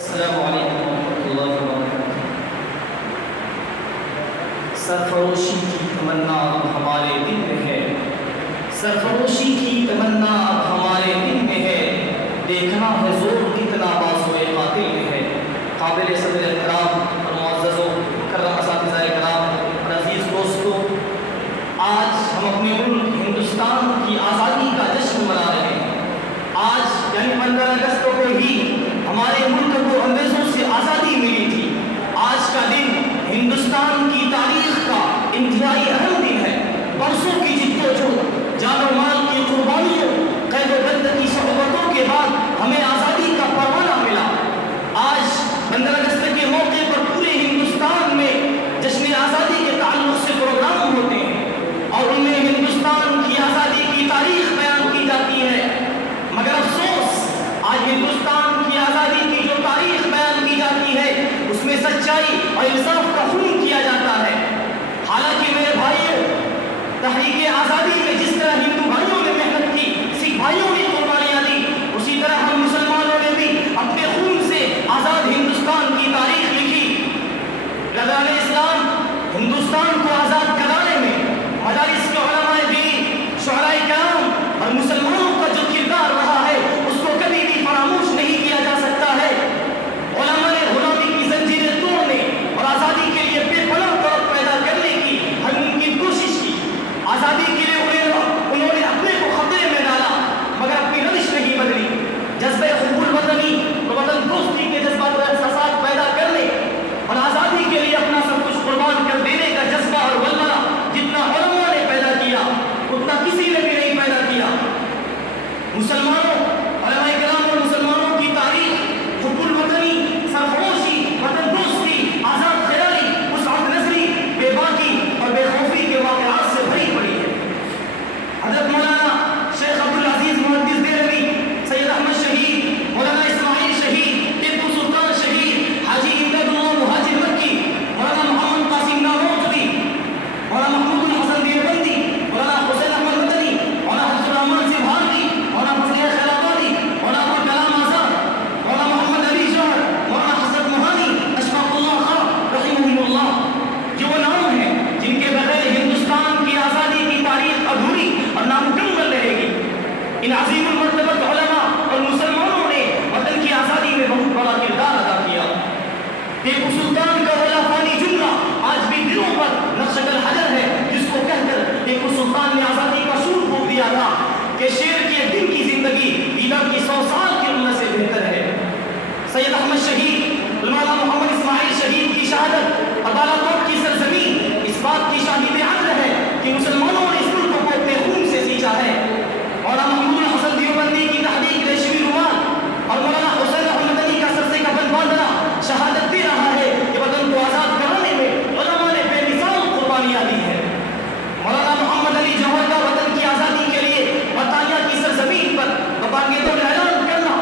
السلام علیکم ورحمۃ اللہ وبرکاتہ۔ سرفروشی کی تمنا اب ہمارے دل میں ہے، سرفروشی کی تمنا اب ہمارے دل میں ہے، دیکھنا ہے زور کتنا بازوئے قاتل میں ہے۔ قابل صدر احترام اور معزز و مکرم اساتذہ کرام اور عزیز دوستو، آج ہم اپنے ملک ہندوستان کی آزادی کا جشن منا رہے ہیں۔ آج یعنی 15 اگست کو ہی ہمارے ملک کو انگریزوں سے آزادی ملی تھی۔ آج کا دن ہندوستان کی تاریخ کا انتہائی اہم دن ہے۔ برسوں کی جدوجہد، جان و مال کی قربانیوں، قید و بند کی صحبتوں کے بعد ہمیں آزادی کا پروانہ ملا۔ آج 15 اگست کے موقع پر پورے ہندوستان میں جشن آزادی کے تعلق سے پروگرام ہوتے ہیں اور ان میں ہندوستان کی آزادی کی تاریخ بیان کی جاتی ہے، مگر افسوس آج ہندوستان کی آزادی کی جو تاریخ بیان کی جاتی ہے اس میں سچائی اور انصاف کا خون کیا جاتا ہے۔ حالانکہ میرے بھائیوں، تحریک آزادی میں جس طرح ہندو بھائیوں نے محنت کی، سکھ بھائیوں نے قربانیاں دی، اسی طرح ہم مسلمانوں نے بھی اپنے خون سے آزاد ہندوستان کی تاریخ لکھی۔ رضوان اسلام ہندوستان کو آزاد کرانے میں مدارس کے علماء دین، شعراء کرام اور مسلمانوں کا جو کردار رہا ہے اس کو کبھی بھی فراموش نہیں کیا جا سکتا ہے۔ علماء نے غلامی کی زنجیریں توڑنے اور آزادی کے لیے بے پناہ طرف پیدا کرنے کی ہر ممکن کوشش کی۔ آزادی کے لیے انہوں نے اپنے کو خطرے میں ڈالا، مگر اپنی روش نہیں بدلی۔ جذبہ حب الوطنی اور وطن دوستی کے جذبات و احساسات پیدا کرنے اور آزادی کے لیے اپنا سب کچھ قربان کر دینے کا جذبہ اور ولولہ جتنا علماء نے پیدا کیا اتنا کسی نے بھی نہیں پیدا کیا۔ مسلمانوں، علماء کرام اور مسلمانوں کی تاریخ حب الوطنی، سرفروشی، وطن دوستی، آزاد خیالی، وسعت نظری، بے باکی اور بے خوفی کے واقعات سے بھری پڑی ہے۔ حضرت مولانا شیخ عبدالعزیز محدث دہلوی، سید احمد شہید، مولانا اسماعیل شہید، ٹیپو سلطان شہید، حاجی امداد اللہ مہاجر مکی، مولانا محمد قاسم نانوتوی، مولانا محمود الحسن دیوبندی، مولانا حسین احمد مدنی، مولانا حفظ الرحمان سبحانی، مولانا فضل خیر آبادی، مولانا ابوالکلام آزاد، مولانا محمد علی جوہر، مولانا حسرت موہانی، اشفاق اللہ خان رحمہم اللہ، یہ وہ نام ہیں جن کے بغیر ہندوستان کی آزادی کی تاریخ ادھوری اور نامکمل رہے گی۔ ان عظیم المرتبہ علماء اور مسلمانوں نے وطن کی آزادی میں بہت بڑا کردار ادا کیا۔ ٹیپو سلطان کا والا فانی جملہ آج بھی دلوں پر نقش الحجر ہے، جس کو کہہ کر ٹیپو سلطان نے آزادی کا شور پھونک دیا تھا کہ شیر کے دن کی زندگی دیدار کی 100 سال کی عمر سے بہتر ہے۔ سید احمد شہید، مولانا محمد اسماعیل شہید کی شہادت عدالتوں کی سرزمین اس بات کی شاہد عدل ہے کہ مسلمانوں نے اس ملک کو اپنے خون سے سینچا ہے۔ مولانا محمود الحسن دیوبندی کی تحریک ریشمی رومال اور مولانا حسین احمد مدنی کا سر سے کفن باندھنا شہادت دے رہا ہے کہ وطن کو آزاد کرانے میں علماء نے بے مثال قربانیاں دی ہیں۔ مولانا محمد علی جوہر کا وطن کی آزادی کے لیے برطانیہ کی سرزمین پر بپانگیتوں نے اعلان کرنا،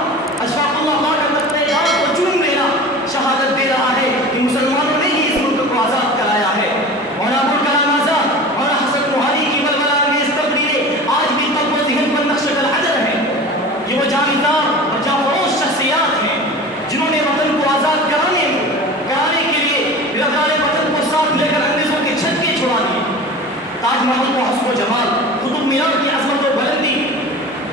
اشفاق اللہ خان کا تخت عام کو چوم لینا شہادت دے رہا ہے کہ مسلمانوں نے ہی اس ملک کو آزاد کرایا ہے۔ مولانا ابوالکلام آزاد، مولانا حسرت موہانی کی ولولہ انگیز تقریریں آج بھی قلب و ذہن پر نقش الحجر ہیں۔ یہ وہ جانبدار اور جانفروش شخصیات ہیں جنہوں نے وطن کو آزاد کرانے کے لیے بلادار وطن کو ساتھ لے کر انگریزوں کے چھکے چھڑا دیے۔ تاج محل کا حسن و جمال، قطب مینار کی عظمت و بلندی،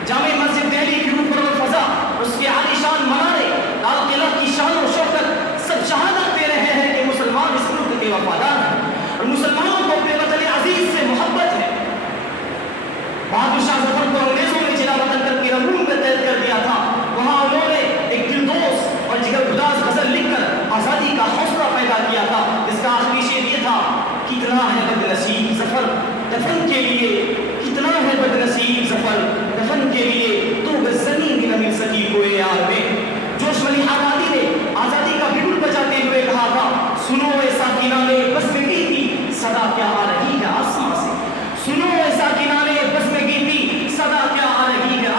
جامع مسجد دہلی کی روح پرور فضا، اس کے عالی شان منارے، لال قلعہ کی شان و شوکت، سب شہادت دے رہے ہیں کہ مسلمان اس ملک کے وفادار ہیں اور مسلمانوں کو اپنے وطن عزیز سے محبت ہے۔ بہادر شاہ ظفر کو انگریزوں نے جلا وطن کر کے رنگون میں قید کر دیا تھا، وہاں انہوں نے ایک دلدوز اور جگرگداز غزل لکھ کر آزادی کا حوصلہ پیدا کیا تھا، جس کا آخری شعر یہ تھا: کتنا ہے بد نصیب ظفر دفن کے لیے، کتنا ہے بد نصیب ظفر دفن کے لیے، تو گز زمین بھی نہ مل سکی کوئی یار میں۔ جوش ملیح آبادی نے آزادی کا بگل بجاتے ہوئے کہا تھا: سنو اے ساکنان بس میں گیتی صدا کیا آ رہی ہے آسمان سے، سنو اے ساکنان بس میں گیتی صدا کیا آ رہی ہے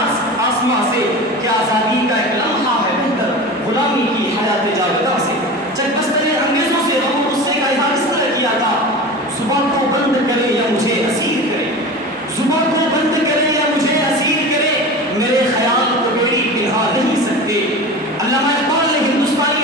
آسمان سے، کیا آزادی کا ایک لمحہ ہے بہتر غلامی کی حیات جاویدہ سے۔ چکبستہ نے انگریزوں سے غم و غصے کا اظہار اس طرح کیا تھا: زبان کو بند کرے یا مجھے اسیر کرے، زبان کو بند کرے یا مجھے اسیر کرے، میرے خیال کو میری پنہا نہیں سکتے۔ علامہ اقبال نے ہندوستانی